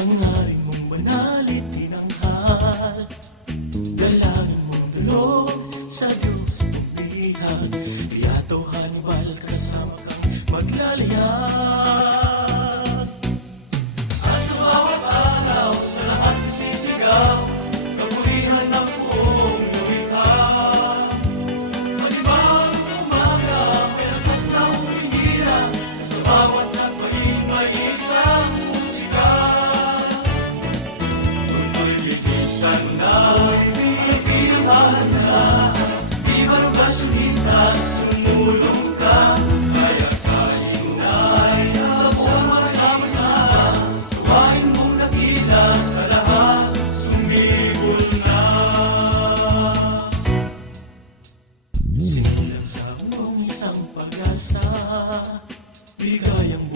Hangarin mong manalip tinanghal, dalangin mong dalo sa Diyos pagbihan. Yato Hannibal kasama kang maglalayag. At sa bawat araw, sa lahat sisigaw, kapulihan ng buong lumikha. Magibang umaga, may lakas na humihila, sa bawat nagpaling may isang musika. Tunto'y bibisan na, ibibisan na, di marugas yung isas, tumulong ka. Kaya kahinay, sa buong magsama-sama, tuwain mong nakita sa lahat, sumibol na. Simulan sa buong isang pag-asa, di kayang